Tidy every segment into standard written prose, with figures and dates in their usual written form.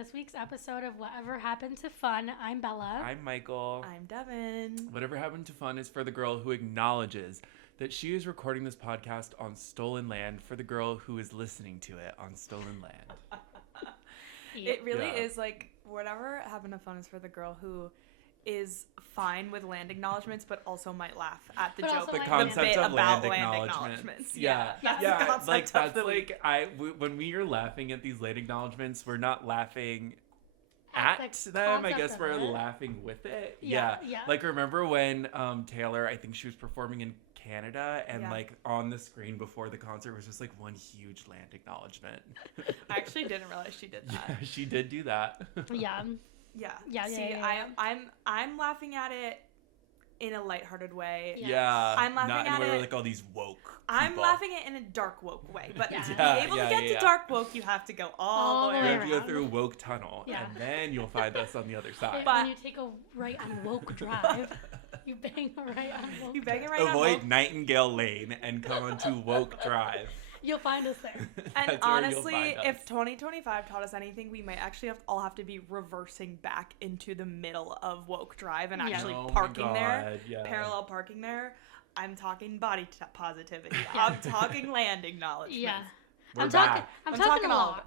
this week's episode of Whatever Happened to Fun. I'm Bella. I'm Michael. I'm Devin. Whatever Happened to Fun is for the girl who acknowledges that she is recording this podcast on stolen land for the girl who is listening to it on stolen land. It really is like, whatever happened to fun is for the girl who is fine with land acknowledgements, but also might laugh at the joke. The concept of about land acknowledgements. Yeah. That's when we are laughing at these land acknowledgements, we're not laughing at them. I guess we're laughing with it. Yeah. Like, remember when Taylor, I think she was performing in Canada, and like on the screen before the concert was just like one huge land acknowledgement. I actually didn't realize she did that. Yeah, she did do that. I'm laughing at it in a lighthearted way. Yeah. I'm laughing not at in a way it like all these woke people. I'm laughing at it in a dark woke way. But to be able to get to dark woke, you have to go all the way around. You have to go through woke tunnel, and then you'll find us on the other side. But when you take a right on Woke Drive, you bang a right on Woke. You bang it right Avoid Nightingale Lane and come onto Woke Drive. You'll find us there. And honestly, if 2025 taught us anything, we might actually all have to be reversing back into the middle of Woke Drive and actually parking there, parallel parking there. I'm talking body positivity. I'm talking land acknowledgement. Yeah. I'm talking a lot.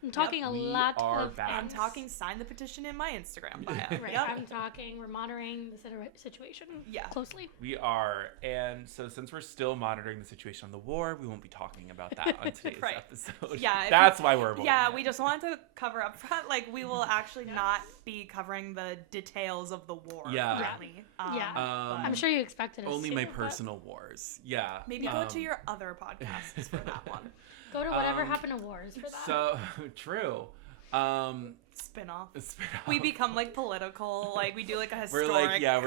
I'm talking a lot of back. I'm talking sign the petition in my Instagram bio. Right. I'm talking we're monitoring the situation closely. We are. And so since we're still monitoring the situation on the war, we won't be talking about that on today's episode. Yeah. That's why we're avoiding it. We just wanted to cover up front. Like, we will actually not be covering the details of the war. Yeah. Currently. I'm sure you expected us only to, my personal wars. Yeah. Maybe go to your other podcasts for that one. Go to Whatever Happened to Wars for that. So, true. Spin-off. We become like political, like we do like a historic we're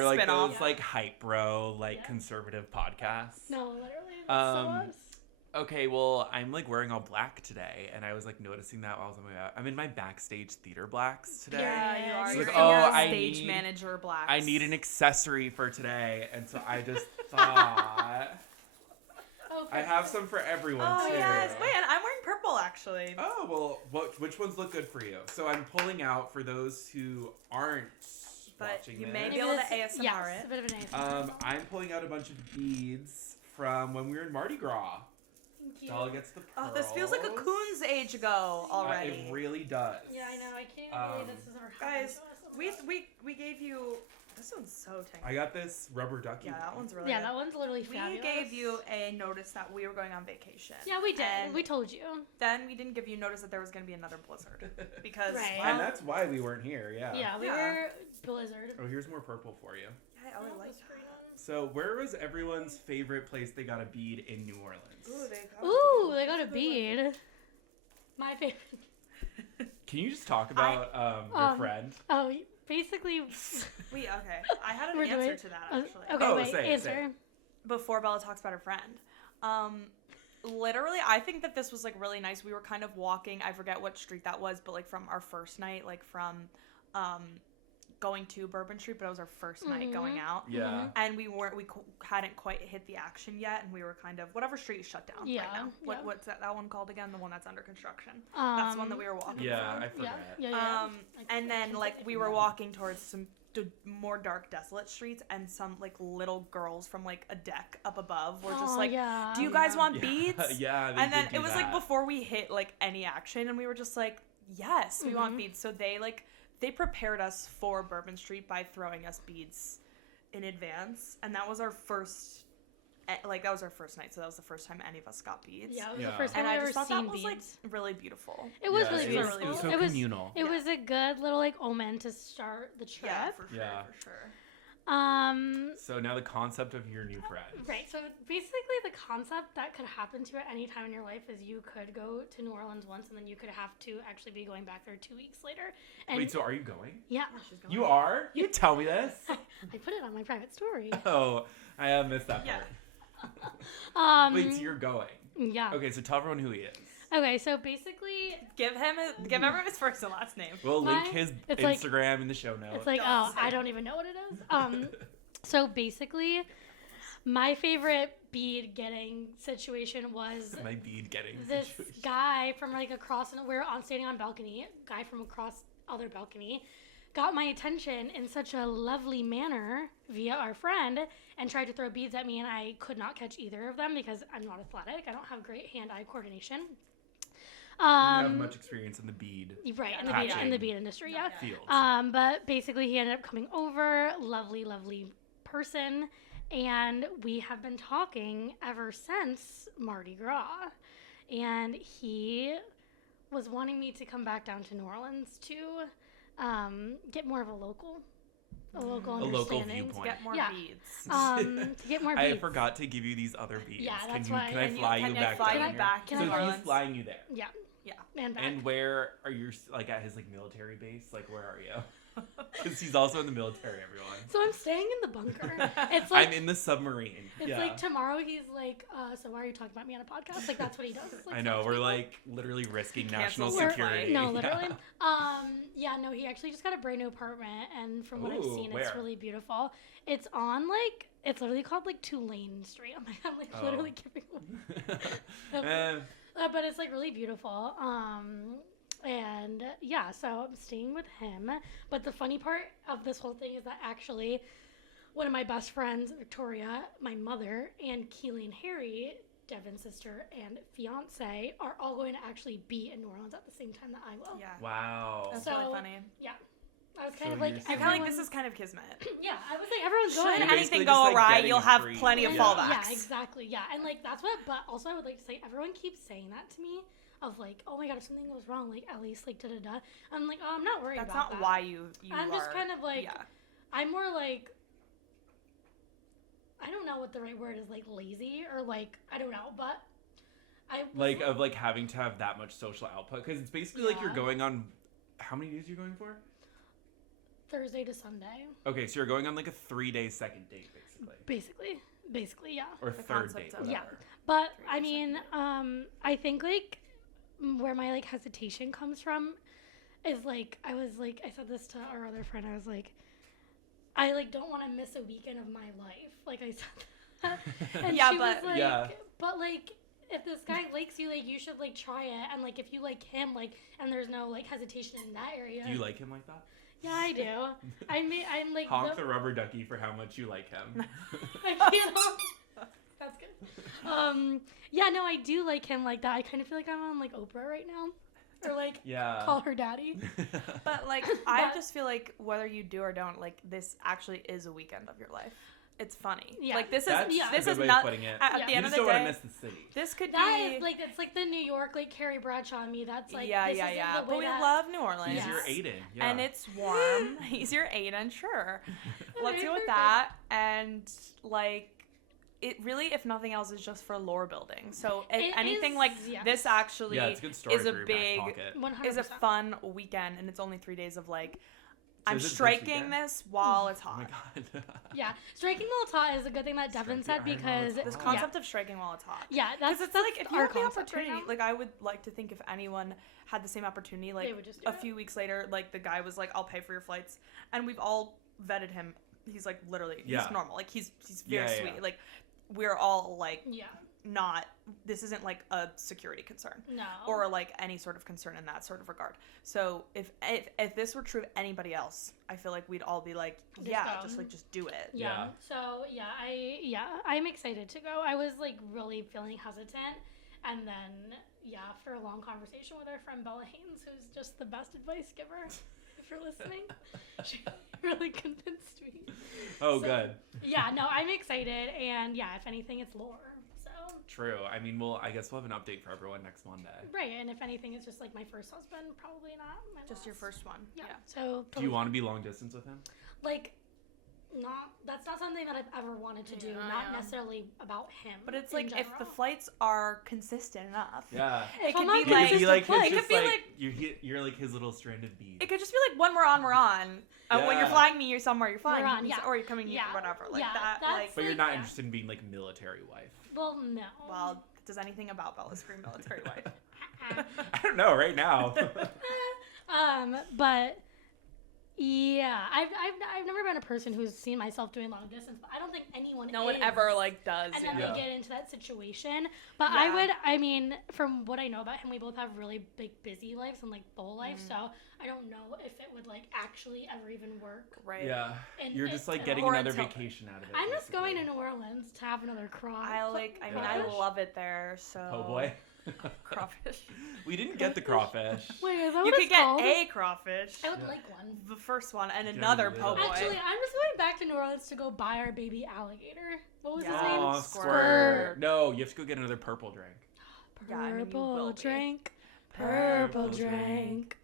like spin-off. those like hype bro, like conservative podcasts. No, literally. That's so us. Okay, well, I'm like wearing all black today, and I was like noticing that while I was on my way out. I'm in my backstage theater blacks today. Yeah, you are. So You're like, stage manager blacks. I need an accessory for today, and so I just thought I have some for everyone too. Oh yes, wait, and I'm wearing purple actually. Oh well, which ones look good for you? So I'm pulling out for those who aren't watching you this. may be able to ASMR it. A bit of an ASMR. I'm pulling out a bunch of beads from when we were in Mardi Gras. Bella gets the pearls. Oh, this feels like a coon's age ago already. It really does. Yeah, I know. I can't even believe this has ever happened. Guys, we gave you. This one's so tanky. I got this rubber ducky. Yeah, that one's really good. good. That one's literally fabulous. We gave you a notice that we were going on vacation. Yeah, we did. And we told you. Then we didn't give you notice that there was going to be another blizzard. Because, and that's why we weren't here, Yeah, we were blizzard. Oh, here's more purple for you. Yeah, I like that. So, where was everyone's favorite place they got a bead in New Orleans? They got a bead. My favorite. Can you just talk about your friend? Oh, basically. Okay. I had an answer to that, actually. Okay, wait. Answer. Before Bella talks about her friend. Literally, I think that this was, like, really nice. We were kind of walking. I forget what street that was, but, like, from our first night, like, from going to Bourbon Street, but it was our first night going out. Yeah. And we hadn't quite hit the action yet, and we were kind of, whatever street is shut down right now. What's that one called again? The one that's under construction. That's the one that we were walking through. I forgot. Yeah. And then, like, we were walking towards some more dark, desolate streets, and some, like, little girls from, like, a deck up above were just like, do you guys want beads? Yeah, and then it was, like, before we hit, like, any action, and we were just like, yes, we want beads. So they prepared us for Bourbon Street by throwing us beads in advance, and that was our first, like, that was our first night, so that was the first time any of us got beads. Yeah, it was the first time I ever seen beads. Like, really beautiful. It was really beautiful. It was so communal. It was a good little, like, omen to start the trip. Yeah, for sure. So now the concept of your new friend. Right. So basically the concept that could happen to you at any time in your life is you could go to New Orleans once and then you could have to actually be going back there 2 weeks later. And wait, so are you going? Yeah. She's going. You are? You tell me this. I put it on my private story. Oh, I have missed that part. Wait, so you're going? Yeah. Okay, so tell everyone who he is. Okay, so basically, give everyone his first and last name. We'll link his Instagram in the show notes. It's like, I don't even know what it is. So basically, My favorite bead getting situation was this guy from like across, we're standing on balcony, guy from across other balcony got my attention in such a lovely manner via our friend and tried to throw beads at me, and I could not catch either of them because I'm not athletic. I don't have great hand-eye coordination. You have much experience in the bead. Right, in the bead industry, yeah. Fields. But basically he ended up coming over, lovely, lovely person, and we have been talking ever since Mardi Gras. And he was wanting me to come back down to New Orleans to get more of a local understanding. Local viewpoint. Get more beads. To get more beads. I forgot to give you these other beads. Yeah, that's why. Can I fly you back down here? So he's flying you there. Yeah. Yeah. And where are you, like, at his, like, military base? Like, where are you? Because he's also in the military, everyone. So I'm staying in the bunker. It's like, I'm in the submarine. It's like tomorrow he's like, so why are you talking about me on a podcast? Like, that's what he does. Like, I know, we're like literally risking national security. No, literally. No, he actually just got a brand new apartment, and from what I've seen, it's really beautiful. It's on like, it's literally called like Tulane Street. I'm like literally giving away. But it's like really beautiful. And yeah, so I'm staying with him. But the funny part of this whole thing is that actually one of my best friends, Victoria, my mother, and Keely and Harry, Devin's sister and fiance, are all going to actually be in New Orleans at the same time that I will. Yeah. Wow. That's really funny. Yeah. I was kind of like, this is kind of kismet. Yeah, I was like, everyone's going. Shouldn't anything go awry, you'll have plenty of fallbacks. Yeah, exactly. Yeah, and like that's what. But also, I would like to say, everyone keeps saying that to me. Of like, oh my god, if something goes wrong, like at least like da-da-da. I'm like, oh, I'm not worried about that. That's not why you I'm are, just kind of like, I'm more like, I don't know what the right word is, like lazy or like, I don't know, but I like of like having to have that much social output, because it's basically like you're going on, how many days are you going for? Thursday to Sunday. Okay, so you're going on like a 3-day second date, basically, yeah. Or third date, whatever. Yeah, but I mean, I think like where my like hesitation comes from is like I said this to our other friend. I was like, I like don't want to miss a weekend of my life. Like I said that, and she was like, but like if this guy likes you, like you should like try it, and like if you like him, like and there's no like hesitation in that area. Do you like him like that? Yeah, I do. I'm like honk the rubber ducky for how much you like him. I can't. That's good. Yeah, no, I do like him like that. I kind of feel like I'm on like Oprah right now, or like call her daddy. But like, I just feel like whether you do or don't, like this actually is a weekend of your life. It's funny. Yeah. Like this is not at the end of the day. Miss the city. This could be like it's like the New York like Carrie Bradshaw in me. That's like yeah. But we love New Orleans. He's your Aiden. Yeah. And it's warm. He's your Aiden. Sure. Let's go with that. And like. It really, if nothing else, is just for lore building. So if anything this actually is a big, 100%. is a fun weekend, and it's only 3 days of like, I'm striking this while it's hot. Oh my god. Yeah, striking while it's hot is a good thing that Devin said, because this concept of striking while it's hot. Yeah, that's like if you our have the opportunity. Right, like I would like to think if anyone had the same opportunity, like a few weeks later, like the guy was like, "I'll pay for your flights," and we've all vetted him. He's like literally, he's normal. Like he's very sweet. Yeah. Like. We're all like not, this isn't like a security concern or like any sort of concern in that sort of regard. So if this were true of anybody else, I feel like we'd all be like, just do it. Yeah. So I'm excited to go. I was like really feeling hesitant, and then after a long conversation with our friend Bella Haynes, who's just the best advice giver. If you're listening, she really convinced me. Good. Yeah, no, I'm excited, and if anything, it's lore. So true. I mean, I guess we'll have an update for everyone next Monday. Right, and if anything, it's just like my first husband, probably not my just last. Your first one. Yeah. So. Do you want to be long distance with him? Like. That's not something that I've ever wanted to do. Not necessarily about him. But it's like if the flights are consistent enough. Yeah. It could be like you're like his little stranded bead. It could just be like when we're on, we're on. When you're flying me, you're somewhere. You're flying. We're on, or you're coming. Whatever. Like that. Like. But you're not interested in being like military wife. Well, no. Well, does anything about Bella scream military wife? I don't know right now. But. Yeah, I've never been a person who's seen myself doing long distance, but I don't think anyone No one ever like does. And then they get into that situation. But I mean, from what I know about him, we both have really big busy lives and like full life, so I don't know if it would like actually ever even work. Right. Yeah. You're just like getting another vacation out of it. I'm just going to New Orleans to have another craw. I love it there, so. Oh boy. Crawfish. We didn't get the crawfish. Wait, is that you what could it's get called? a crawfish. I would like one. The first one and another po' boy. Actually, I'm just going back to New Orleans to go buy our baby alligator. What was his name? Oh, Squirt. No, you have to go get another purple drink. Purple drink. Purple drink.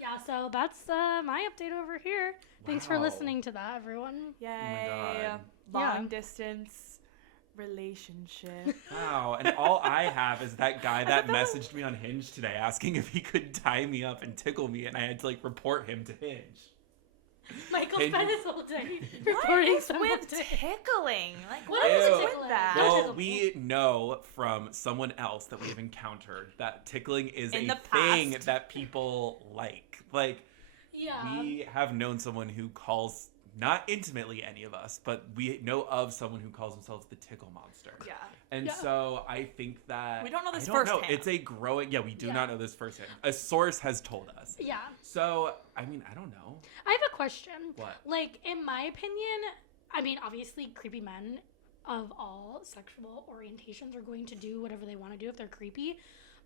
Yeah, so that's my update over here. Thanks for listening to that, everyone. Yay. Oh my God. Long distance relationship. Wow, and all I have is that guy that messaged me on Hinge today asking if he could tie me up and tickle me, and I had to like report him to Hinge. Michael spent his whole day reporting reporting someone with tickling. Like, what is tickling? That? Well, we know from someone else that we have encountered that tickling is a thing that people like. Like, we have known someone who calls, not intimately any of us, but we know of someone who calls themselves the tickle monster. Yeah. And so I think that... We don't know this firsthand. It's a growing... Yeah, we do not know this firsthand. A source has told us. Yeah. So, I mean, I don't know. I have a question. What? Like, in my opinion, I mean, obviously creepy men of all sexual orientations are going to do whatever they want to do if they're creepy.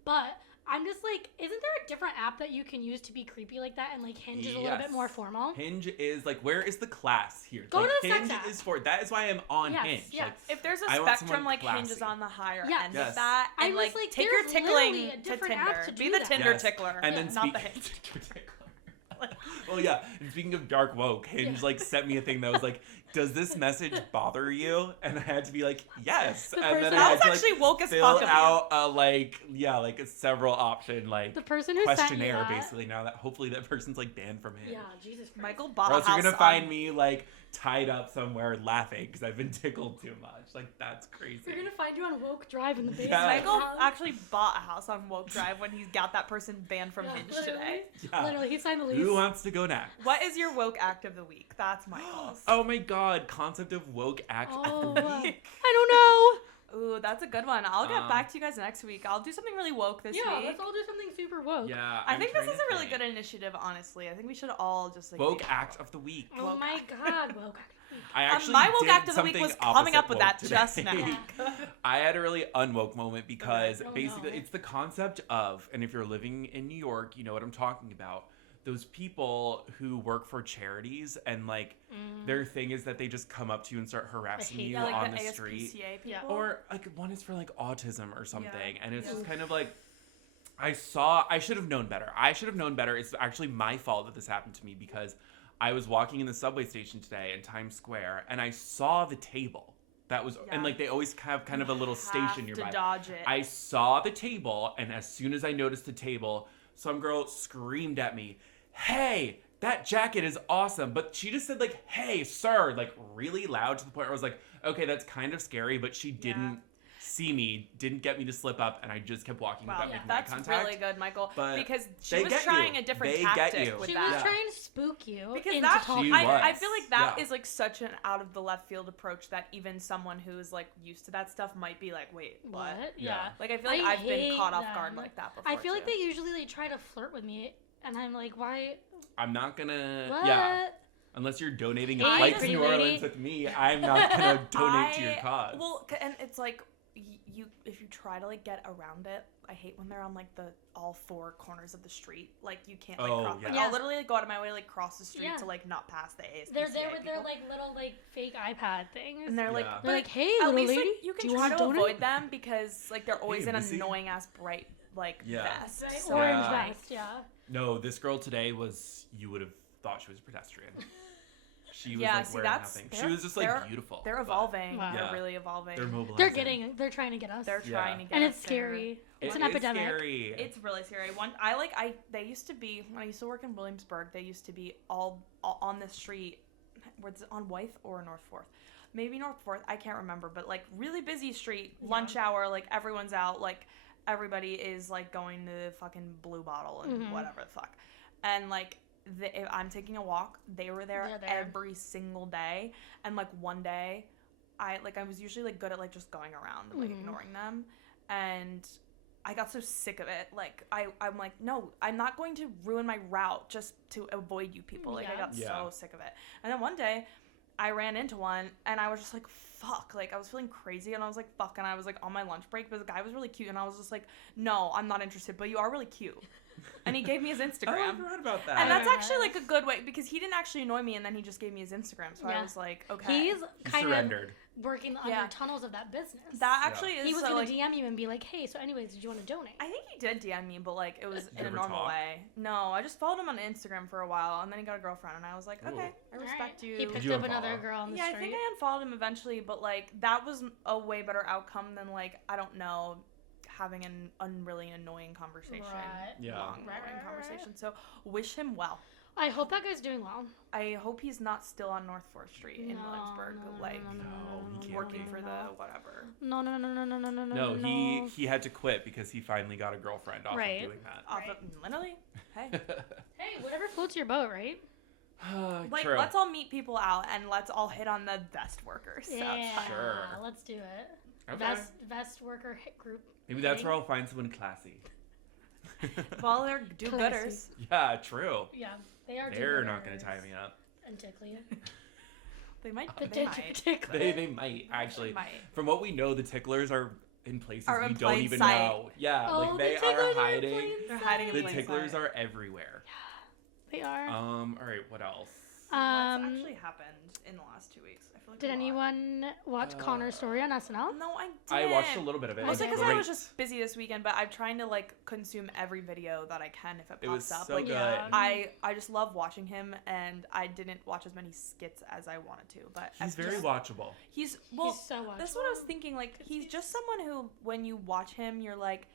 But I'm just like, isn't there a different app that you can use to be creepy like that? And like Hinge is a little bit more formal. Hinge is like, where is the class here? Go like, to the Hinge sex app. is for, that is why I'm on Hinge. Yes. Like, if there's a spectrum, like Hinge is on the higher end of that. And like, take your tickling to Tinder. Be the Tinder tickler, and then not the Hinge. Well, yeah. And speaking of dark woke, Hinge like sent me a thing that was like, "Does this message bother you?" And I had to be like, "Yes." And then I had to like woke as fill out a several option the person who questionnaire sent you that, basically. Now that hopefully that person's like banned from Hinge. Yeah, Jesus Christ. Michael bought or else you're gonna find me like tied up somewhere laughing because I've been tickled too much. Like, that's crazy. We're gonna find you on Woke Drive in the basement. Yeah. Michael actually bought a house on Woke Drive when he got that person banned from Hinge today. Yeah. Literally, he signed the lease. Who wants to go next? What is your woke act of the week? That's Michael's. Oh my god, concept of woke act of the week. I don't know. Ooh, that's a good one. I'll get back to you guys next week. I'll do something really woke this week. Yeah, let's all do something super woke. Yeah, I think this is a really good initiative, honestly. I think we should all just like woke act of the week. Oh my god, woke act. I actually my woke did act of the week was coming up with that today. just now. I had a really unwoke moment because basically it's the concept of, and if you're living in New York, you know what I'm talking about. Those people who work for charities and like their thing is that they just come up to you and start harassing you like on the the ASPCA street. people. Or like one is for like autism or something. And it's just kind of like, I should have known better. It's actually my fault that this happened to me because I was walking in the subway station today in Times Square and I saw the table. That was, and like they always have kind of a little station nearby. To dodge it. I saw the table, and as soon as I noticed the table, some girl screamed at me, "Hey, that jacket is awesome!" But she just said like, "Hey, sir," like really loud to the point where I was like, "Okay, that's kind of scary," but she didn't see me, didn't get me to slip up, and I just kept walking without making eye contact. That's really good, Michael, but because she was trying a different tactic with she that. was trying to spook you. Because into talking. I feel like that is like such an out of the left field approach that even someone who is like used to that stuff might be like, wait, what? Yeah. Like I feel like I've been caught off guard like that before. I feel like they usually try to flirt with me, and I'm like, why? I'm not gonna. What? Yeah. Unless you're donating a flight to New Orleans with me, I'm not gonna donate to your cause. Well, and it's like if you try to like get around it, I hate when they're on like the all four corners of the street. Like you can't like cross. Like, I'll literally like go out of my way to like cross the street to like not pass the ASPCA. They're there with their like little like fake iPad things, and they're like, hey, little lady, like, you can try to avoid them because like they're always in an annoying ass bright like vest, orange vest. Yeah. No, this girl today you would have thought she was a pedestrian. She was like wearing nothing. She was just like beautiful. They're evolving. Wow. They're really evolving. They're mobilizing. They're trying to get us. They're trying to get us. And it's scary. It's an epidemic. Scary. It's really scary. They used to be, when I used to work in Williamsburg, they used to be all on the street. Was it on Wythe or North 4th? Maybe North 4th. I can't remember. But like really busy street, lunch hour, like everyone's out, like everybody is like going to fucking Blue Bottle and whatever the fuck. And like if I'm taking a walk, they were there every single day. And like one day, I was usually like good at like just going around and like ignoring them, and I got so sick of it. Like I'm like, no, I'm not going to ruin my route just to avoid you people. Like I got so sick of it. And then one day, I ran into one, and I was just like, fuck. Like, I was feeling crazy, and I was like, fuck. And I was like on my lunch break, but the guy was really cute, and I was just like, no, I'm not interested, but you are really cute. And he gave me his Instagram. Oh, I forgot about that. And that's actually like a good way, because he didn't actually annoy me, and then he just gave me his Instagram. So I was like, okay. He's kind surrendered. of working the undertunnels of that business. That actually is. He was going to DM you and be like, hey, so anyways, did you want to donate? I think he did DM me, but like it was in a normal way. No, I just followed him on Instagram for a while, and then he got a girlfriend, and I was like, okay, I respect you. He picked up another girl on the street. Yeah, I think I unfollowed him eventually, but like that was a way better outcome than like, I don't know, having an unreally annoying conversation. Long, boring conversation. So wish him well. I hope that guy's doing well. I hope he's not still on North 4th Street in Williamsburg, working for the whatever. No. No, he had to quit because he finally got a girlfriend off of doing that. Literally. Hey. Hey, whatever floats your boat, right? Like, True. let's all meet people out and let's all hit on the best workers. Yeah, sure. Let's do it. Okay. Best worker hit group. Maybe that's where I'll find someone classy. Well, they're do-gooders. Yeah, true. Yeah, they are. They're not going to tie me up. And tickle you. They might. They might actually. They might. From what we know, the ticklers are in places we don't even sight. know. Yeah, like they are hiding. They're hiding in the plain ticklers sight. are everywhere. Yeah, they are. All right. What else? What's actually happened in the last 2 weeks? I feel like Did anyone watch Connor's story on SNL? No, I didn't. I watched a little bit of it. Mostly because I was just busy this weekend, but I'm trying to like consume every video that I can if it pops up. So like, good. I just love watching him, and I didn't watch as many skits as I wanted to. But he's very watchable. He's so watchable. That's what I was thinking. Like, he's just someone who, when you watch him, you're like,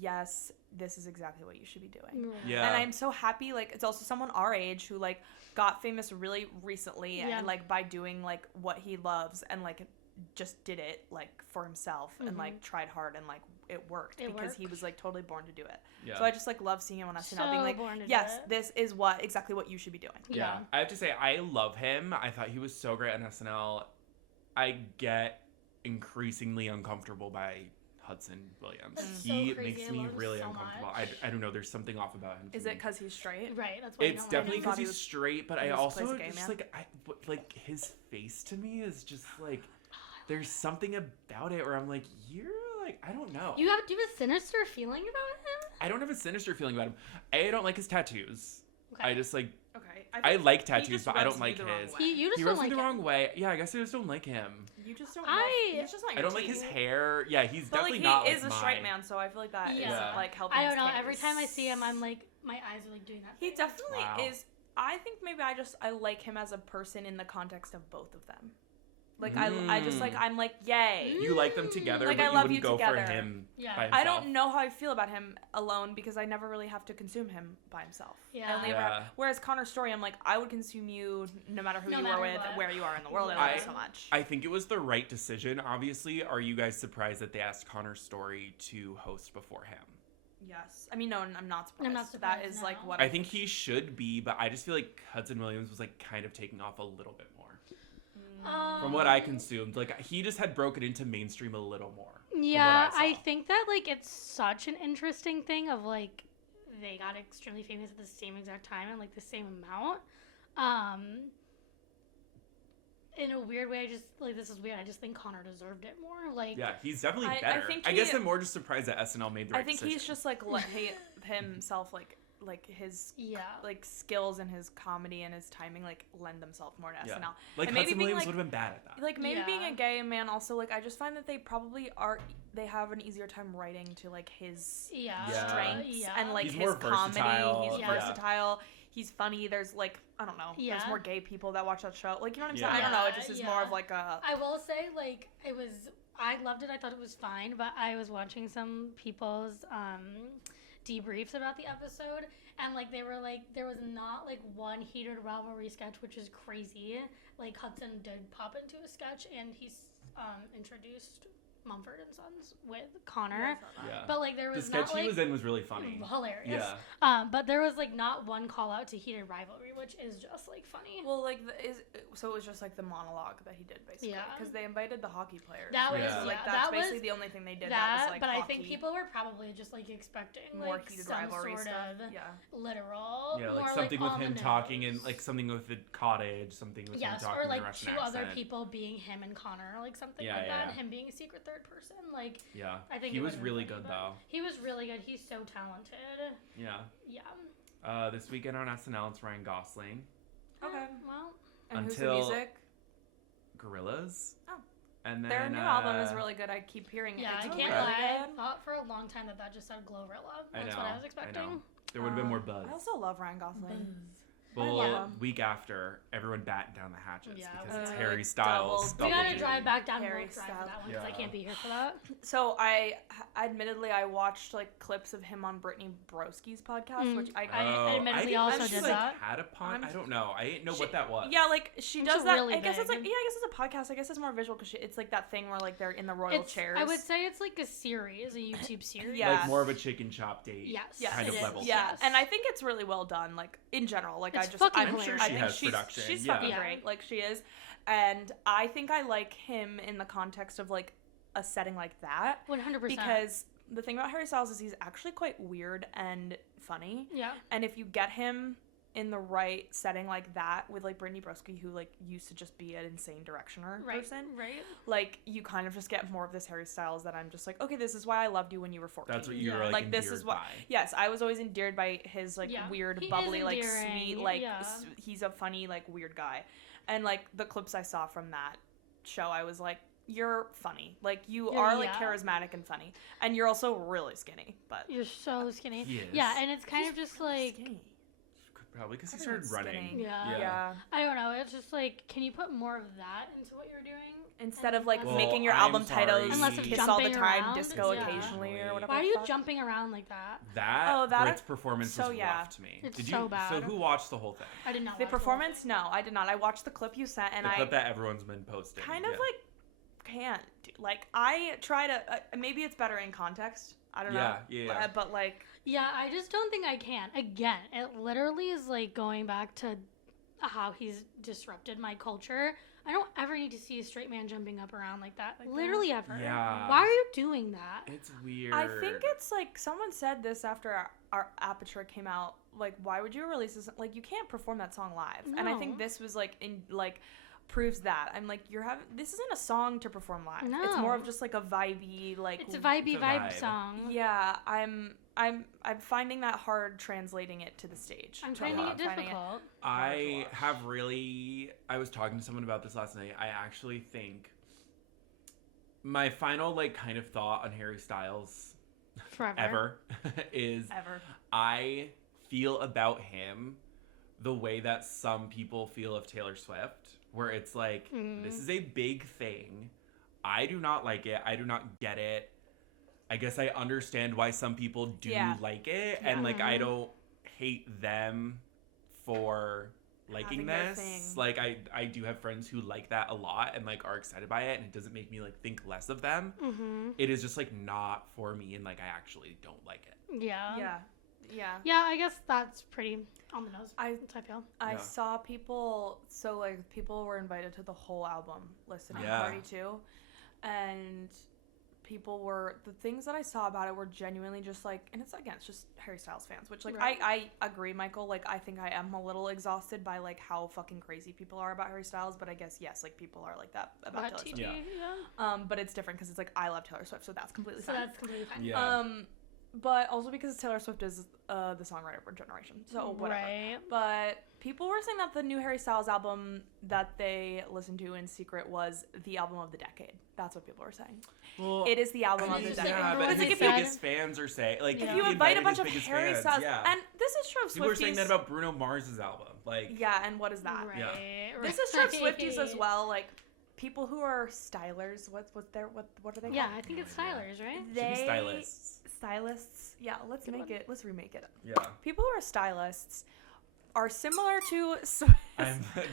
yes, this is exactly what you should be doing. Yeah. And I'm so happy. Like, it's also someone our age who like got famous really recently, and like by doing like what he loves, and like just did it like for himself, and like tried hard, and like it worked because he was like totally born to do it. Yeah. So I just like love seeing him on SNL being like, yes, this is exactly what you should be doing. Yeah. I have to say, I love him. I thought he was so great on SNL. I get increasingly uncomfortable by Hudson Williams. He makes me really uncomfortable. I don't know. There's something off about him. Is it because he's straight? Right. That's why. It's definitely because he's straight, but I also just man. like his face to me is just like there's something about it where I'm like, you're like, I don't know. Do you have a sinister feeling about him? I don't have a sinister feeling about him. I don't like his tattoos. Okay. I just like. Okay. I like tattoos, but I don't like his. You just he don't rubs like me the him. wrong way. Yeah, I guess I just don't like him. You just don't. He's just not I don't like his hair. Yeah, he's but definitely like, not. He is a straight man, so I feel like that is like helping. I don't know. His case. Every time I see him, I'm like, my eyes are like doing that. He definitely is. I think maybe I like him as a person in the context of both of them. Like I just like I'm like yay. You like them together, like, but I you love wouldn't you go together. for him by himself. I don't know how I feel about him alone because I never really have to consume him by himself. Whereas Connor's story, I'm like, I would consume you no matter who you are with, where you are in the world. I love you so much. I think it was the right decision. Obviously, are you guys surprised that they asked Connor's story to host before him? Yes. I mean, no, I'm not surprised. I'm not surprised. That is like what I think he should be, but I just feel like Hudson Williams was like kind of taking off a little bit more. From what I consumed, like he just had broken into mainstream a little more. Yeah, I think that like it's such an interesting thing of like they got extremely famous at the same exact time and like the same amount. In a weird way, I just like this is weird. I just think Connor deserved it more. Like yeah, he's definitely better. I guess I'm more just surprised that SNL made the right decision. I think he's just like himself like his like skills and his comedy and his timing like lend themselves more to SNL. Like and Hudson Williams would have been bad at that. Like maybe being a gay man also like I just find that they probably they have an easier time writing to like his strengths and like he's his comedy. Versatile. He's versatile. He's funny. There's like I don't know. There's more gay people that watch that show. Like you know what I'm saying? I don't know. It just is more of like a. I will say like it was. I loved it. I thought it was fine, but I was watching some people's debriefs about the episode, and like they were like there was not like one heated rivalry sketch, which is crazy. Like Hudson did pop into a sketch, and he's introduced Mumford and Sons with Connor. Yeah. But like there was the sketch not, like, he was in was really funny. Hilarious. Yeah. But there was like not one call out to heated rivalry, which is just like funny. Well, like so it was just like the monologue that he did basically, because they invited the hockey players. That was like that that's was basically the only thing they did. That was like but hockey. I think people were probably just like expecting more like heated some rivalry sort stuff. of Yeah. literal. Yeah, like more, something like, with him talking and like something with the cottage, something with him talking or like in a Russian two accent. other people being him and Connor, like something like that. And him being a secret third person, like. Yeah. I think he was really good though. He was really good. He's so talented. Yeah. Yeah. This weekend on SNL, it's Ryan Gosling. Okay. Well. And who's the music? Gorillaz. Oh. And then their new album is really good. I keep hearing it. Yeah, I can't lie. I thought for a long time that just said Glorilla. That's what I was expecting. I know. There would have been more buzz. I also love Ryan Gosling. Well, week after, everyone battened down the hatches because it's Harry like Styles. We gotta drive back down Harry for that one because I can't be here for that. So admittedly, I watched like clips of him on Brittany Broski's podcast, which I admittedly also did that. Had a pod? I don't know. I didn't know what that was. Yeah, like she does that. Really I guess it's like big. I guess it's a podcast. I guess it's more visual because it's like that thing where like they're in the royal chairs. I would say it's like a series, a YouTube series. Yeah. Like more of a chicken chop date. Yes. Kind of level. Yeah, and I think it's really well done. Like in general, like it's I'm sure she has production. She's fucking great. Like she is, and I think I like him in the context of like a setting like that. 100%. Because the thing about Harry Styles is he's actually quite weird and funny. Yeah. And if you get him in the right setting like that with like Brittany Broski, who like used to just be an insane directioner person, right? Like you kind of just get more of this Harry Styles that I'm just like, okay, this is why I loved you when you were 14. That's what you were like this is why. Yes, I was always endeared by his like weird, bubbly, like sweet, like he's a funny, like weird guy, and like the clips I saw from that show, I was like, you're funny, like you are like charismatic and funny, and you're also really skinny, but you're so skinny. He is. Yeah, and it's kind of just like. Skinny. Probably because he started running. Yeah. I don't know. It's just like, can you put more of that into what you're doing? Instead of like making your album titles Kiss All the Time, around, Disco Occasionally, or whatever. Why are you jumping around like that? That Brits performance was rough to me. It's so bad. So who watched the whole thing? I did not. The performance? No, I did not. I watched the clip you sent, and the clip that everyone's been posting. Kind of like can't do. Like I try to. Maybe it's better in context. I don't know. Yeah. But like. Yeah, I just don't think I can. Again, it literally is like going back to how he's disrupted my culture. I don't ever need to see a straight man jumping up around like that. Literally ever. Yeah. Why are you doing that? It's weird. I think it's like someone said this after our Aperture came out. Like, why would you release this? Like, you can't perform that song live. No. And I think this was like proves that. I'm like, this isn't a song to perform live. No. It's more of just like a vibey, like it's a vibe song. Yeah, I'm finding that hard translating it to the stage. I'm finding it difficult. I was talking to someone about this last night. I actually think my final like kind of thought on Harry Styles ever is I feel about him the way that some people feel of Taylor Swift. Where it's like, this is a big thing. I do not like it. I do not get it. I guess I understand why some people do like it. Yeah. And, like, I don't hate them for liking this. Like, I do have friends who like that a lot and, like, are excited by it. And it doesn't make me, like, think less of them. Mm-hmm. It is just, like, not for me. And, like, I actually don't like it. Yeah, I guess that's pretty on the nose. I feel. I saw people, so like people were invited to the whole album listening party too, and the things that I saw about it were genuinely just like, and it's just Harry Styles fans, which like I agree, Michael. Like I think I am a little exhausted by like how fucking crazy people are about Harry Styles, but I guess like people are like that about Taylor Swift. Yeah. But it's different because it's like I love Taylor Swift, so that's completely fine. That's completely fine. Yeah. But also because Taylor Swift is the songwriter for generation, so whatever. Right. But people were saying that the new Harry Styles album that they listened to in secret was the album of the decade. That's what people were saying. Well, it is the album of the decade. Yeah, but his biggest fans are saying, like, if you invite a bunch of Harry Styles, and this is true of Swifties. People were saying that about Bruno Mars' album, like. Yeah, and what is that? Right. Yeah. This is true of Swifties as well, like. People who are stylers, what are they called? Yeah, I think it's stylers, right? Should be stylists. Stylists. Yeah, let's remake it. Yeah. People who are stylists are similar to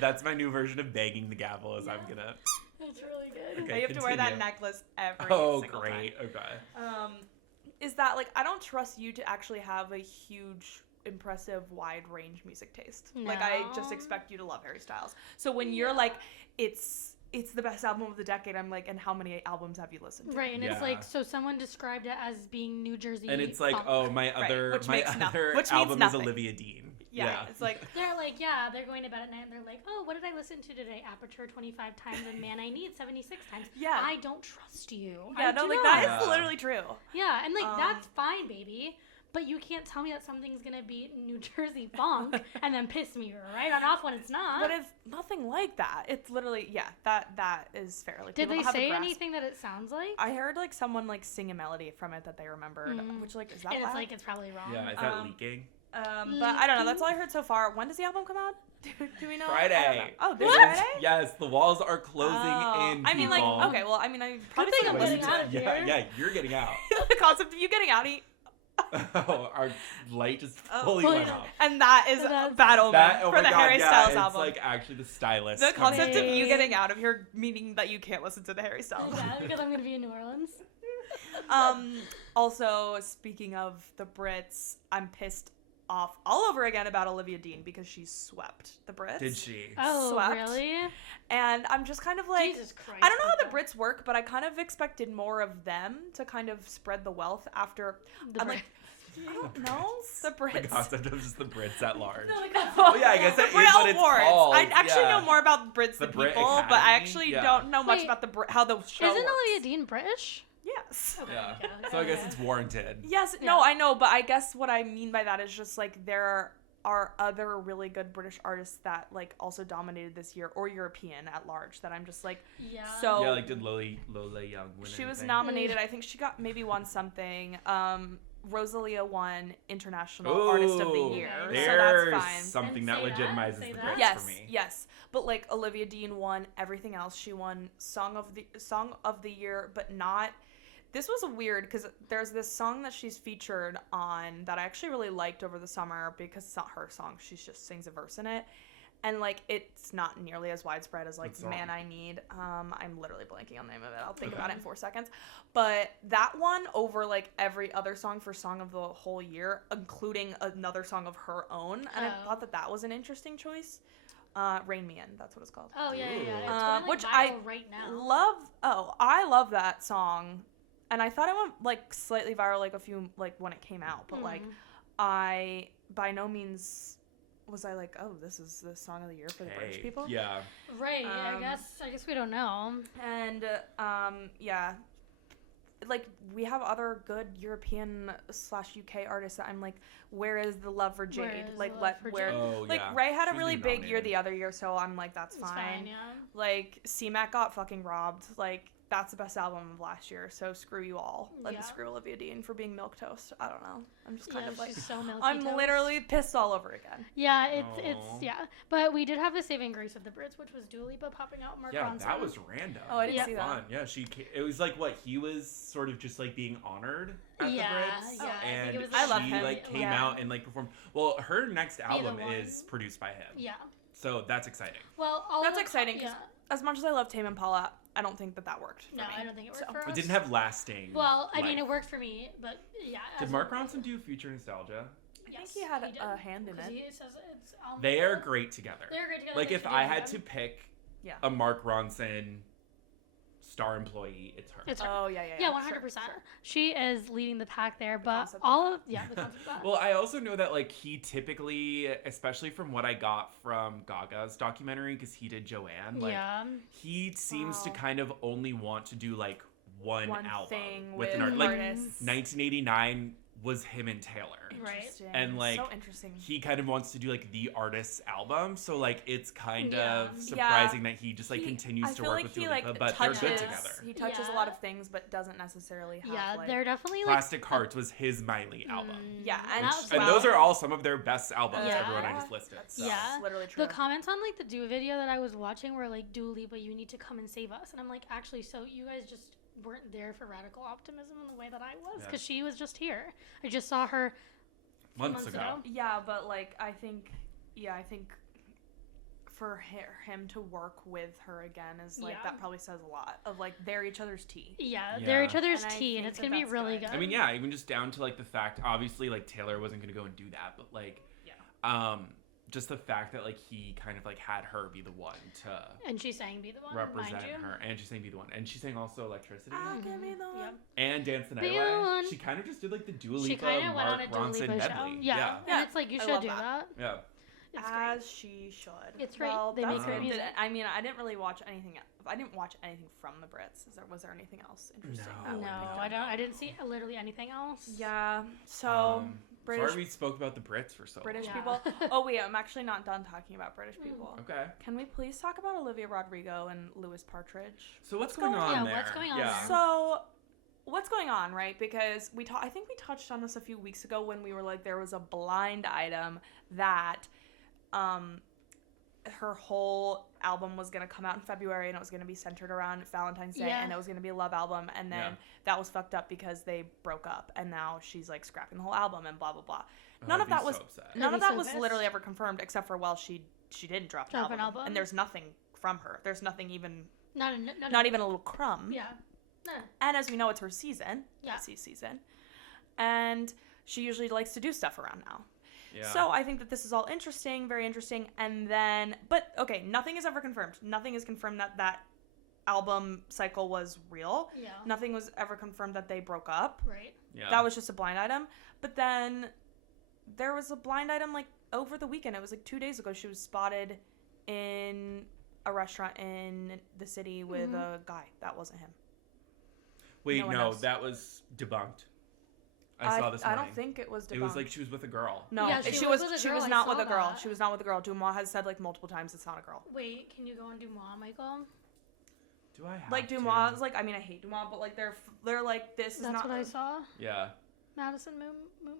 that's my new version of banging the gavel I'm gonna It's really good. Okay, you have to wear that necklace every Oh, single great. time. Okay. Is that, like, I don't trust you to actually have a huge, impressive, wide range music taste. No. Like, I just expect you to love Harry Styles. So when you're like, it's the best album of the decade, I'm like, and how many albums have you listened to? Right, and it's like, so someone described it as being New Jersey and it's like, funk. oh, my other album is Olivia Dean. Yeah, it's like they're like, they're going to bed at night and they're like, oh, what did I listen to today? Aperture 25 times and Man I Need 76 times. Yeah, I don't trust you. Yeah, no, like that is literally true. Yeah, and like that's fine, baby. But you can't tell me that something's gonna be New Jersey funk and then piss me right on off when it's not. But it's nothing like that. It's literally that is fair. Like, did they say anything that it sounds like? I heard like someone like sing a melody from it that they remembered, which like is that? And it's like it's probably wrong. Yeah, is that leaking? But I don't know. That's all I heard so far. When does the album come out? Do we know? Friday. Oh, this Friday? Yes, the walls are closing in. I mean, like, okay, well, I mean, I probably think I'm getting out of here. Yeah, you're getting out. The concept of you getting out. Oh, our light just fully went off. And that is a bad omen for the Harry Styles album. It's like actually the stylist. The concept of you getting out of here meaning that you can't listen to the Harry Styles album. Yeah, because I'm gonna be in New Orleans. Also, speaking of the Brits, I'm pissed off all over again about Olivia Dean because she swept the Brits. Did she? Oh, swept. Really? And I'm just kind of like, Jesus Christ, I don't know how the Brits work, but I kind of expected more of them to kind of spread the wealth after. I'm like, I don't know. The Brits. The concept of just the Brits at large. Oh yeah, I guess that is Brit what it's Awards. called. I actually know more about Brits than Brit people, Academy? but I actually don't know much about how the show Isn't works. Olivia Dean British? Yes. Yeah. So I guess it's warranted. Yes. No, I know, but I guess what I mean by that is just like there are other really good British artists that like also dominated this year, or European at large, that I'm just like, so yeah, like did Lola Young win? She was nominated. I think she maybe won something. Rosalia won International Artist of the Year, There's so that's fine. Something that legitimizes the Brits for me. Yes, but like Olivia Dean won everything else. She won Song of the Year, but not. This was weird because there's this song that she's featured on that I actually really liked over the summer because it's not her song. She just sings a verse in it. And, like, it's not nearly as widespread as, like, Man I Need. I'm literally blanking on the name of it. I'll think about it in 4 seconds. But that one over, like, every other song for Song of the Whole Year, including another song of her own. And I thought that was an interesting choice. Rain Me In, that's what it's called. Oh, yeah. It's going, like, which viral right now. I love that song. And I thought it went, like, slightly viral, like, when it came out. But, like, I, by no means was I like, oh, this is the song of the year for the British people? Yeah. Right, I guess we don't know. And, yeah. Like, we have other good European/UK artists that I'm like, where is the love for Jade? Ray had a really big year the other year, so I'm like, that's fine. Yeah. Like, C-Mac got fucking robbed. Like, that's the best album of last year, so screw you all. And screw Olivia Dean for being milquetoast. I don't know. I'm just kind of like, so I'm literally pissed all over again. Yeah, it's But we did have the saving grace of the Brits, which was Dua Lipa popping out Mark Ronson. Yeah, that was random. Oh, I didn't see that. Fun. Yeah, it was like he was sort of just like being honored at the Brits. Yeah, and I love him. Like came out and like performed. Well, her next album is produced by him. Yeah. So that's exciting. Well, that's exciting because as much as I love Tame Impala, I don't think that worked for me. I don't think it worked for us. It didn't have lasting. Well, I mean, it worked for me, but yeah. Did Mark Ronson do Future Nostalgia? I think he had a hand in it. He says it's they are great together. They're great together. Like, if I had to pick a Mark Ronson star employee, it's her. It's her. Oh, yeah. Yeah, 100%. Sure. She is leading the pack there, but all of, the concept of that. Well, I also know that, like, he typically, especially from what I got from Gaga's documentary, because he did Joanne, like, he seems to kind of only want to do, like, one album thing with an artist. Like, 1989 was him and Taylor. Right. And, like, so interesting. He kind of wants to do, like, the artist's album. So, like, it's kind of surprising that he just, like, continues to work with Dua Lipa, but they're good together. He touches a lot of things, but doesn't necessarily have, they're definitely, like... Plastic Hearts was his Miley album. Yeah. And those are all some of their best albums, everyone I just listed. So. Yeah. That's literally true. The comments on, like, the Dua video that I was watching were, like, Dua Lipa, you need to come and save us. And I'm like, actually, so you guys just weren't there for radical optimism in the way that I was, because she was just here. I just saw her months ago. Yeah, but like I think for him to work with her again is like that probably says a lot of like they're each other's tea. Yeah, they're each other's tea, and it's gonna be really good. I mean, yeah, even just down to like the fact, obviously, like Taylor wasn't gonna go and do that, but like, just the fact that like he kind of like had her be the one to and she sang "Be the One" represent her, and she sang "Be the One," and she sang also "Electricity" Give me the one. and "Dance the Night Away." She kind of just did like the Dua Lipa, Mark Ronson medley. Yeah, and it's like you should do that. Yeah. It's as she should. It's great. Well, they make great music. I mean, I didn't really watch anything. I didn't watch anything from the Brits. Was there anything else interesting? No, I didn't see literally anything else. Yeah. So British. Sorry, we spoke about the Brits for so long. British people. Oh wait, I'm actually not done talking about British people. Okay. Can we please talk about Olivia Rodrigo and Louis Partridge? So what's going on there? What's going on there? So. What's going on, right? Because I think we touched on this a few weeks ago when we were like, there was a blind item that her whole album was going to come out in February and it was going to be centered around Valentine's Day and it was going to be a love album, and then that was fucked up because they broke up and now she's like scrapping the whole album and blah blah blah. None of that was literally ever confirmed except for she didn't drop an album and there's nothing from her. There's nothing even not even a little crumb. Yeah. No. And as we know, it's her season. Yeah. Season. And she usually likes to do stuff around now. Yeah. So I think that this is all interesting, very interesting. And then, but okay, nothing is ever confirmed. Nothing is confirmed that album cycle was real. Yeah. Nothing was ever confirmed that they broke up. Right. Yeah. That was just a blind item. But then there was a blind item like over the weekend. It was like 2 days ago. She was spotted in a restaurant in the city with a guy. That wasn't him. Wait, no, that was debunked. I saw this morning. I don't think it was debunked. It was like she was with a girl. No, she was not with a girl. She was not with a girl. Dumois has said like multiple times it's not a girl. Wait, can you go on Dumois, Michael? Do I have like Dumois? Like, I mean, I hate Dumois, but like they're like this is not. That's what I saw. Yeah. Madison who?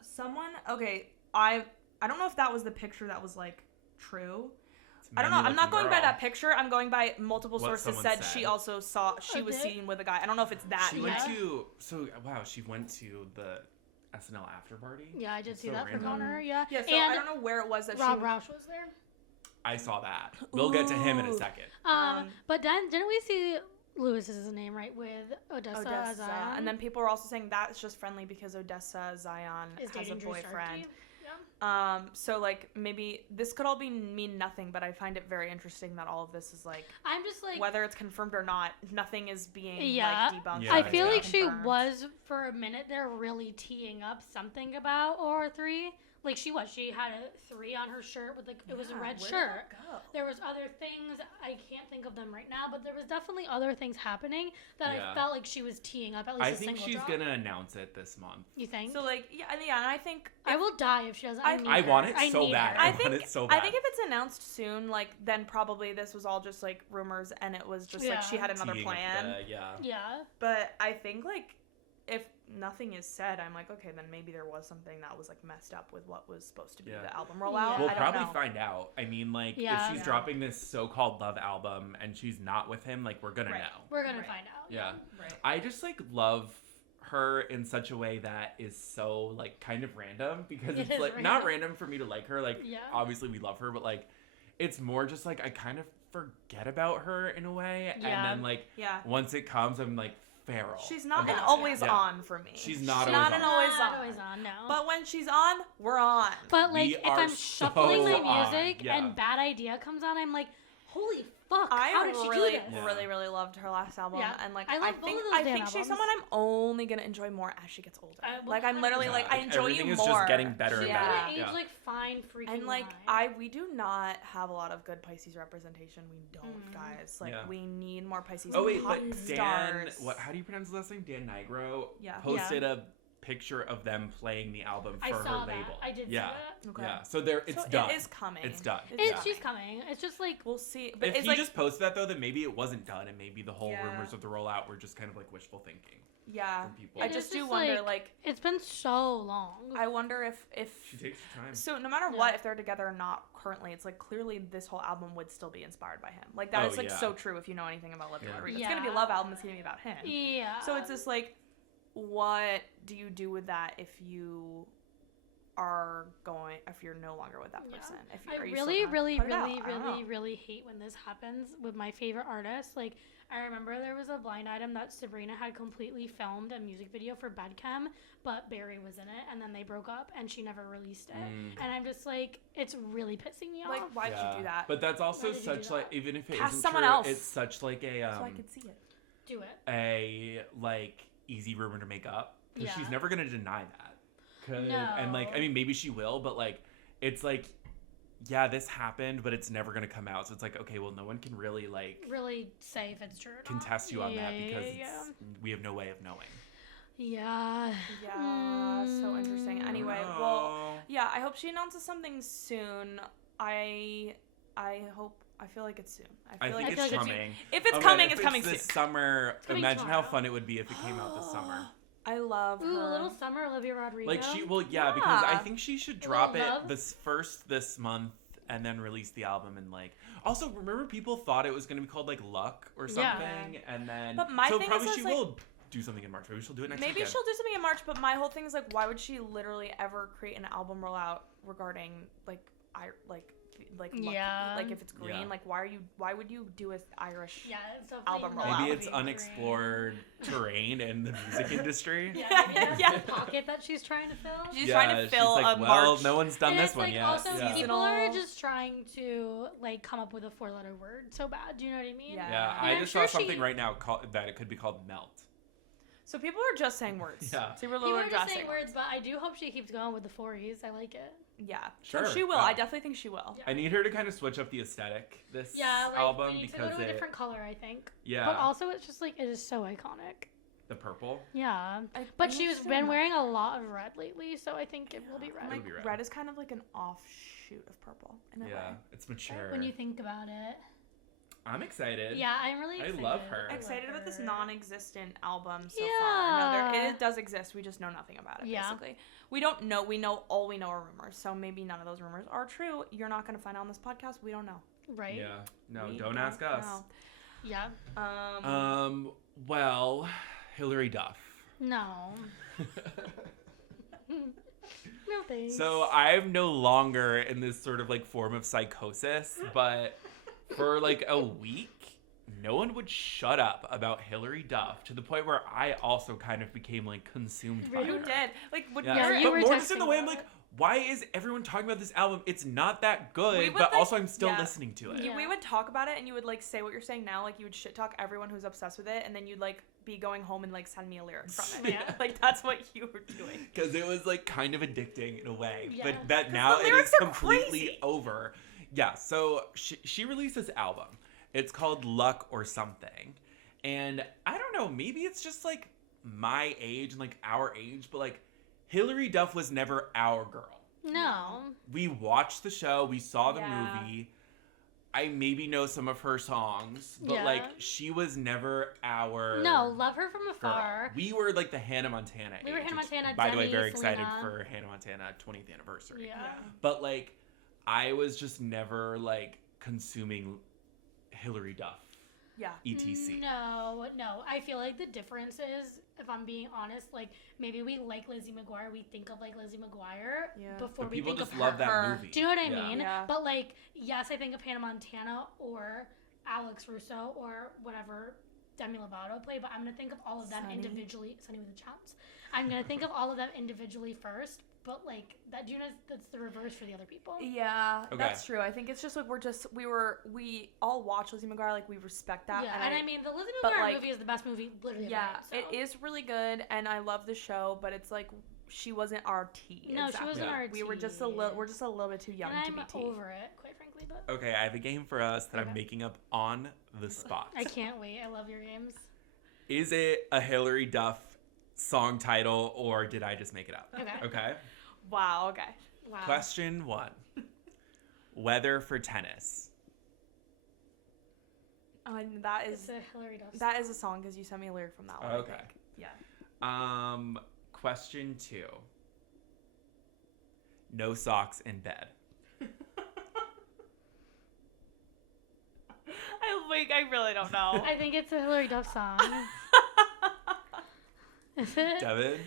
Someone. Okay, I don't know if that was the picture that was like true. I don't know. I'm not going by that picture. I'm going by multiple sources said she also saw she was seen with a guy. I don't know if it's that. She went to she went to the SNL after party. Yeah, I did see that from Connor. Yeah. Yeah. So I don't know where it was that Rausch was there. I saw that. We'll get to him in a second. But then didn't we see Louis is his name, right? With Odessa Zion. And then people were also saying that's just friendly because Odessa Zion has a boyfriend. So like maybe this could all mean nothing, but I find it very interesting that all of this is like I'm just like whether it's confirmed or not, nothing is being like debunked. I feel like she was for a minute there really teeing up something about OR3. Like she had a 3 on her shirt with like it was a red shirt. There was other things, I can't think of them right now, but there was definitely other things happening that I felt like she was teeing up at least. I think she's gonna announce it this month. You think? So like and I think I will die if she doesn't. I want it so bad. I want it so bad. I think if it's announced soon, like then probably this was all just like rumors and it was just like she had another plan. Yeah. But I think like if nothing is said, I'm like, okay, then maybe there was something that was like messed up with what was supposed to be the album rollout. We'll probably find out. I mean, like if she's dropping this so-called love album and she's not with him, like we're gonna know. We're gonna find out. Yeah. Right. I just like love her in such a way that is so like kind of random because it's like random. Not random for me to like her. Like obviously we love her, but like it's more just like I kind of forget about her in a way, and then like once it comes, I'm like. Feral. She's not an always on for me. She's not always on. No. But when she's on, we're on. But like if I'm shuffling my music and Bad Idea comes on, I'm like, holy fuck! How did she do this? I really loved her last album, and like I think she's someone I'm only gonna enjoy more as she gets older. Like I'm literally like I enjoy you more. Everything is just getting better and better. She's gonna age like fine freaking. And like we do not have a lot of good Pisces representation. We don't, guys. Like we need more Pisces. Oh wait, but Dan, how do you pronounce the last name? Dan Nigro posted a picture of them playing the album for her label. I did see that. Okay. Yeah. So it's done. It is coming. It's done. She's coming. It's just like we'll see. But if he just posted that though, then maybe it wasn't done, and maybe the whole rumors of the rollout were just kind of like wishful thinking. Yeah. From people. I just do wonder like it's been so long. I wonder if she takes her time. So no matter what, if they're together or not currently, it's like clearly this whole album would still be inspired by him. Like that is like so true if you know anything about Olivia Rodrigo. It's gonna be a love album. It's gonna be about him. Yeah. So it's just like. What do you do with that if you you're no longer with that person. I really hate when this happens with my favorite artists. Like, I remember there was a blind item that Sabrina had completely filmed a music video for Badchem, but Barry was in it, and then they broke up, and she never released it. And I'm just like, it's really pissing me off. Like, why'd you do that? But that's also such like, even if it Pass isn't someone true, else. it's such like a so I could see it. Do it. A like easy rumor to make up, because she's never gonna deny that. No. And like, I mean, maybe she will, but like, it's like, yeah, this happened, but it's never gonna come out. So it's like, okay, well, no one can really say if it's true or contest you on that, because we have no way of knowing. Yeah. Yeah. So interesting. Anyway, well, yeah, I hope she announces something soon. I feel like it's soon. I feel like it's coming. If it's coming, it's coming soon. This summer, imagine how fun it would be if it came out this summer. I love her. Ooh, a little summer Olivia Rodrigo. Like because I think she should drop it this month and then release the album and like. Also, remember people thought it was going to be called like Luck or something, and then but my thing probably is she will do something in March. Maybe she'll do it next weekend. Maybe she'll do something in March, but my whole thing is like, why would she literally ever create an album rollout regarding like if it's green, like why would you do an Irish album rollout? Maybe it's unexplored terrain in the music industry. Pocket that she's trying to fill. She's trying to fill a March. Well, no one's done this one like, yet. Also, people are just trying to like come up with a 4-letter word so bad. Do you know what I mean? Yeah. I just saw something right now that it could be called melt. So people are just saying words. Yeah. People are just saying words, but I do hope she keeps going with the 4Es. I like it. Yeah. Sure. So she will. I definitely think she will. I need her to kind of switch up the aesthetic this album, we need because to go to a different color, I think. Yeah. But also it's just like, it is so iconic. The purple? Yeah. But she's been wearing a lot of red lately, so I think it will be red. Like, red is kind of like an offshoot of purple in a way. It's mature. When you think about it. I'm excited. Yeah, I'm really excited. I love her. Excited about this non-existent album so far. No, it does exist. We just know nothing about it, basically. We don't know. All we know are rumors. So maybe none of those rumors are true. You're not going to find out on this podcast. We don't know. Right? Yeah. No, don't ask us. Know. Yeah. Well, Hillary Duff. No. No thanks. So I'm no longer in this sort of like form of psychosis, but for like a week, no one would shut up about Hillary Duff, to the point where I also kind of became like consumed by her. You did. Like, but more just in the way I'm like, why is everyone talking about this album? It's not that good, but also I'm still listening to it. We would talk about it, and you would like say what you're saying now. Like, you would shit talk everyone who's obsessed with it, and then you'd like be going home and like send me a lyric from it. Like, that's what you were doing. Because it was like kind of addicting in a way, but that now it is completely over. Yeah, so she released this album. It's called Luck or something. And I don't know, maybe it's just like my age and like our age, but like Hillary Duff was never our girl. No. We watched the show, we saw the movie. I maybe know some of her songs, but like she was never our love her from afar. Girl. We were like the Hannah Montana age. We were Hannah Montana, by the way, Demi, very Selena. excited for Hannah Montana 20th anniversary. Yeah. But like I was just never like consuming Hillary Duff. Yeah. ETC. No. I feel like the difference is, if I'm being honest, like maybe we like Lizzie McGuire, we think of like Lizzie McGuire before we think of her. People just love that movie. Do you know what I mean? Yeah. But like, yes, I think of Hannah Montana or Alex Russo or whatever Demi Lovato played, but I'm gonna think of all of them individually. Sunny with the Chops. I'm gonna think of all of them individually first. But like that, do you know that's the reverse for the other people? Yeah, that's true. I think it's just like we all watch Lizzie McGuire, like we respect that. Yeah, and I mean the Lizzie McGuire movie is the best movie literally ever made, so. It is really good, and I love the show. But it's like she wasn't our tea. No, she wasn't our tea. We were just a little. We're just a little bit too young to be tea. I'm over it, quite frankly. But okay, I have a game for us that I'm making up on the spot. I can't wait. I love your games. Is it a Hillary Duff song title, or did I just make it up? Okay. Wow, okay. Wow. Question 1. Weather for tennis. And that is a Hillary Duff song. That is a song because you sent me a lyric from that one. Okay. I think. Yeah. Question 2. No socks in bed. I really don't know. I think it's a Hillary Duff song. Is it? Devin?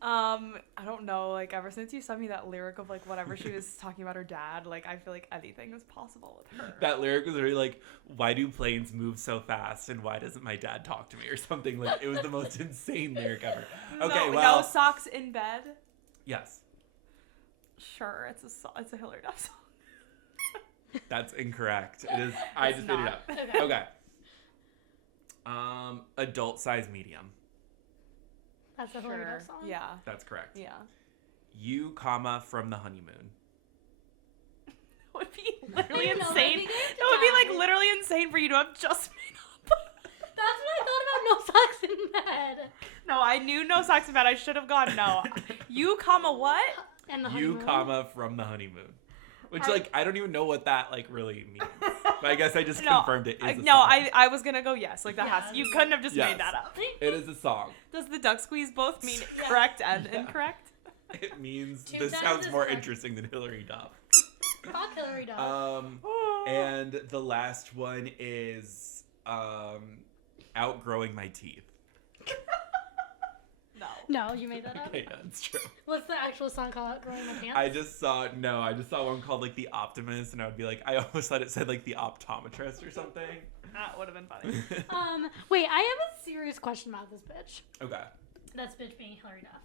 I don't know, like, ever since you sent me that lyric of, like, whatever she was talking about her dad, like, I feel like anything is possible with her. That lyric was really like, why do planes move so fast and why doesn't my dad talk to me or something? Like, it was the most insane lyric ever. Okay, No socks in bed? Yes. Sure, it's a Hillary Duff song. That's incorrect. It is. I just made it up. Okay. Adult size medium. That's a Hillary Duff song? Yeah. That's correct. Yeah. You, from the honeymoon. That would be literally insane. That would be like literally insane for you to have just made up. That's what I thought about No Socks in Bed. No, I knew No Socks in Bed. I should have gone no. You, what? And the honeymoon. You, from the honeymoon. Which, like, I don't even know what that, like, really means. But I guess I just confirmed it is a song. I was gonna go yes. Like, that has... You couldn't have just made that up. It is a song. Does the duck squeeze both mean correct and incorrect? It means this sounds more interesting than Hillary Duff. Fuck Hillary Duff. And the last one is outgrowing my teeth. No, you made that up? Okay, yeah, that's true. What's the actual song called, Outgrowing My Pants? I just saw one called, like, The Optimist, and I would be like, I almost thought it said, like, The Optometrist or something. That would have been funny. Wait, I have a serious question about this bitch. Okay. This bitch being Hillary Duff.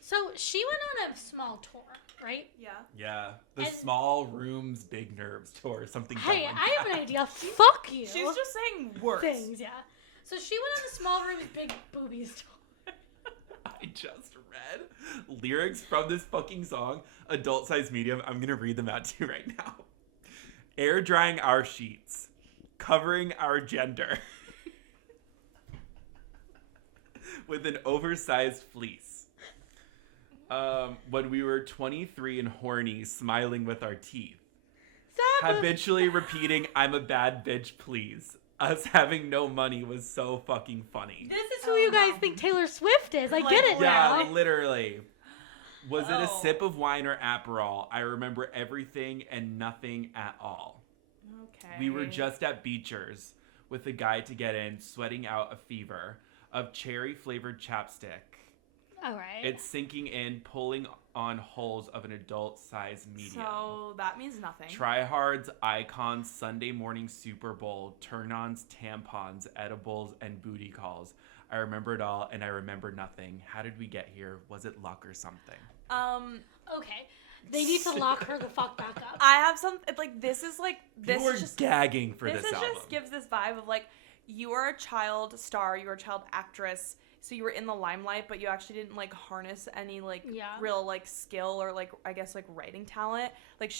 So, she went on a small tour, right? Yeah. Yeah. The Small Rooms, Big Nerves tour, something Hey, like I have an idea. Fuck you. She's just saying words. Things, yeah. So, she went on the Small Rooms, Big Boobies tour. I just read lyrics from this fucking song, Adult Size Medium. I'm going to read them out to you right now. Air drying our sheets, covering our gender with an oversized fleece. When we were 23 and horny, smiling with our teeth. Habitually repeating, I'm a bad bitch, please. Us having no money was so fucking funny. This is who you guys think Taylor Swift is. I get it now. Yeah, literally. Was it a sip of wine or Aperol? I remember everything and nothing at all. Okay. We were just at Beecher's with a guy to get in, sweating out a fever of cherry-flavored chapstick. All right. It's sinking in, pulling on holes of an adult-size medium. So that means nothing. Tryhards, icons, Sunday morning Super Bowl, turn-ons, tampons, edibles, and booty calls. I remember it all, and I remember nothing. How did we get here? Was it luck or something? Okay. They need to lock her the fuck back up. I have some, like, this is, like, this you were just... gagging for this album. This just gives this vibe of, like, you are a child star, you are a child actress, so you were in the limelight, but you actually didn't, like, harness any, like, real, like, skill or, like, I guess, like, writing talent. Like,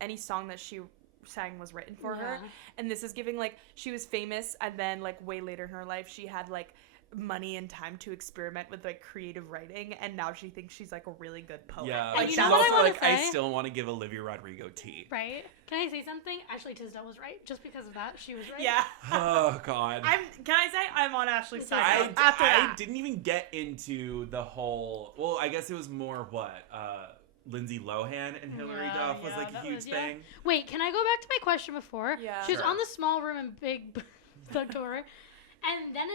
any song that she sang was written for her. And this is giving, like, she was famous, and then, like, way later in her life, she had, like, money and time to experiment with, like, creative writing, and now she thinks she's, like, a really good poet. Yeah, like, she's also like, I still want to give Olivia Rodrigo tea. Right? Can I say something? Ashley Tisdale was right. Just because of that, she was right. Yeah. Oh, God. Can I say I'm on Ashley's side I didn't even get into the whole, well, I guess it was more Lindsay Lohan and Hillary Duff was, like, a huge thing. Wait, can I go back to my question before? Yeah. She was on the Small Room and Big the tour, and then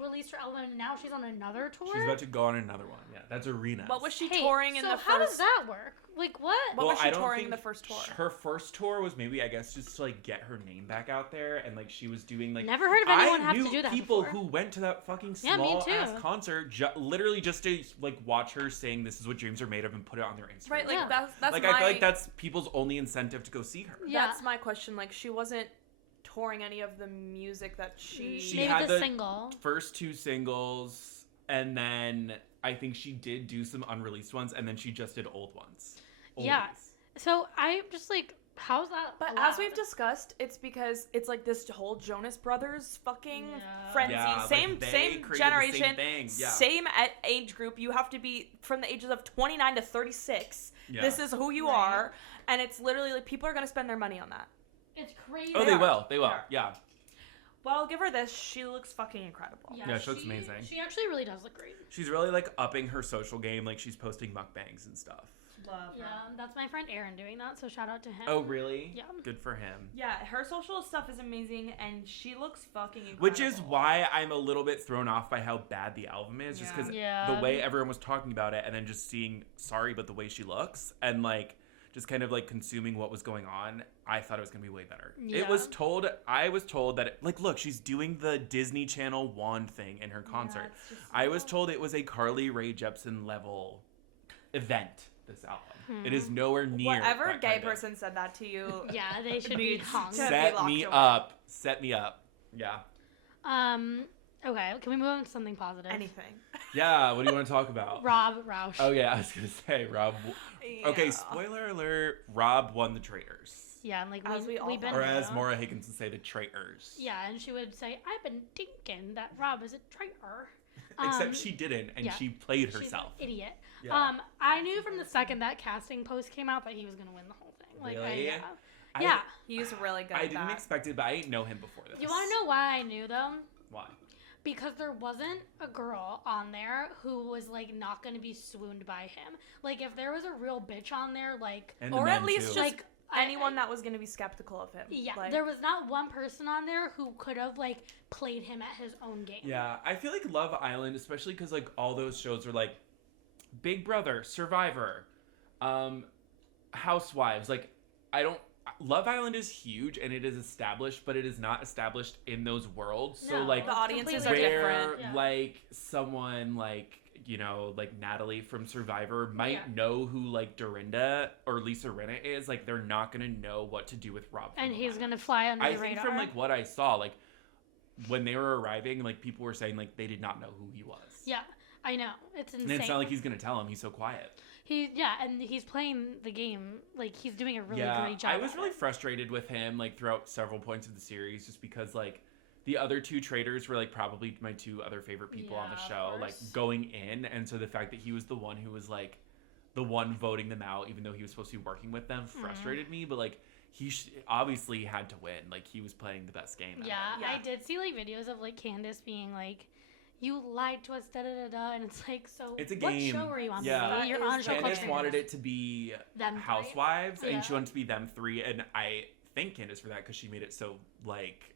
released her album, and now she's on another tour? She's about to go on another one. Yeah, that's Arena. What was she touring in the first... So how does that work? Like, what? What was she touring in the first tour? Her first tour was maybe, I guess, just to, like, get her name back out there, and, like, she was doing, like... Never heard of anyone have to do that people before. Who went to that fucking small-ass concert literally just to, like, watch her saying This Is What Dreams Are Made Of and put it on their Instagram. Right, like, that's like, I feel like that's people's only incentive to go see her. Yeah. That's my question. Like, she wasn't touring any of the music that she maybe had the single. First two singles, and then I think she did do some unreleased ones, and then she just did old ones. Yeah. So I'm just like, how's that? But allowed? as we've discussed, it's because it's like this whole Jonas Brothers fucking frenzy. Same generation, same age group. You have to be from the ages of 29 to 36. Yeah. This is who you are, and it's literally like people are gonna spend their money on that. It's crazy. Oh, they will. Yeah. Well, I'll give her this. She looks fucking incredible. Yeah, she looks amazing. She actually really does look great. She's really, like, upping her social game. Like, she's posting mukbangs and stuff. Love her. Yeah, that's my friend Aaron doing that, so shout out to him. Oh, really? Yeah. Good for him. Yeah, her social stuff is amazing, and she looks fucking incredible. Which is why I'm a little bit thrown off by how bad the album is, just because the way everyone was talking about it, and then just seeing Sorry, but the way she looks, and like just kind of like consuming what was going on, I thought it was gonna be way better. Yeah. I was told that like, look, she's doing the Disney Channel wand thing in her concert. I was told it was a Carly Rae Jepsen level event. This album, it is nowhere near. Whatever gay person said that to you, yeah, they should be hung. Set me up. Set me up. Yeah. Okay, can we move on to something positive? Anything. Yeah, what do you want to talk about? Rausch. Oh yeah, I was gonna say Rob. Yeah. Okay, spoiler alert: Rob won the traitors. Yeah, and like we've been, or as Maura Higgins would say, the traitors. Yeah, and she would say, "I've been thinking that Rob is a traitor." Except she didn't, and she played herself. She's an idiot. Yeah. I knew from the second that casting post came out that he was gonna win the whole thing. Like, really? Yeah. He was really good. I didn't expect it, but I didn't know him before this. You want to know why I knew them? Why? Because there wasn't a girl on there who was like not gonna be swooned by him. Like if there was a real bitch on there, like or at least just like anyone that was gonna be skeptical of him. Yeah, like, there was not one person on there who could have like played him at his own game. Yeah, I feel like Love Island, especially because like all those shows are like Big Brother, Survivor, Housewives. Like Love Island is huge and it is established, but it is not established in those worlds. So like the audiences are different. Yeah. Like someone like, you know, like Natalie from Survivor might know who like Dorinda or Lisa Rinna is. Like they're not gonna know what to do with Rob. And he's gonna fly under the radar. I think from like what I saw, like when they were arriving, like people were saying like they did not know who he was. Yeah, I know. It's insane. And it's not like he's gonna tell him. He's so quiet. And he's playing the game. Like, he's doing a really great job. I was really frustrated with him, like, throughout several points of the series, just because, like, the other two traitors were, like, probably my two other favorite people on the show, like, going in. And so the fact that he was the one who was, like, the one voting them out, even though he was supposed to be working with them, frustrated me. But, like, he obviously had to win. Like, he was playing the best game. Yeah, I did see, like, videos of, like, Candace being, like, you lied to us, da-da-da-da, and it's like, so it's a game. What show are you on? Yeah. You're on show. Candace wanted it to be them Housewives, and she wanted it to be them three, and I thank Candace for that, because she made it so, like,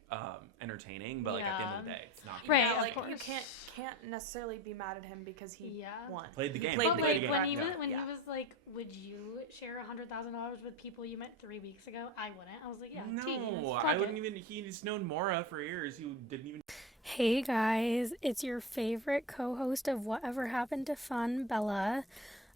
entertaining, but, like, at the end of the day, it's not. Right, yeah, like, you can't necessarily be mad at him because he won. Played the game. But, like, when he was like, would you share $100,000 with people you met 3 weeks ago? I wouldn't. I was like, yeah, no, I wouldn't even. He's known Maura for years. He didn't even. Hey guys, it's your favorite co-host of Whatever Happened to Fun, Bella.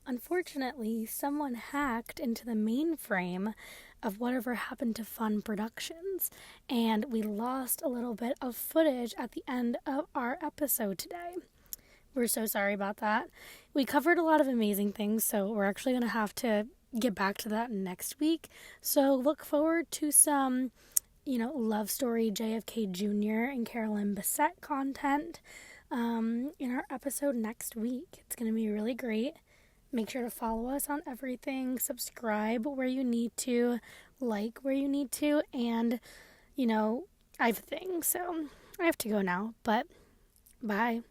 Unfortunately, someone hacked into the mainframe of Whatever Happened to Fun Productions, and we lost a little bit of footage at the end of our episode today. We're so sorry about that. We covered a lot of amazing things, so we're actually going to have to get back to that next week. So look forward to some love story JFK Jr. and Carolyn Bessette content in our episode next week. It's going to be really great. Make sure to follow us on everything, subscribe where you need to, like where you need to, and, I have a thing, so I have to go now, but bye.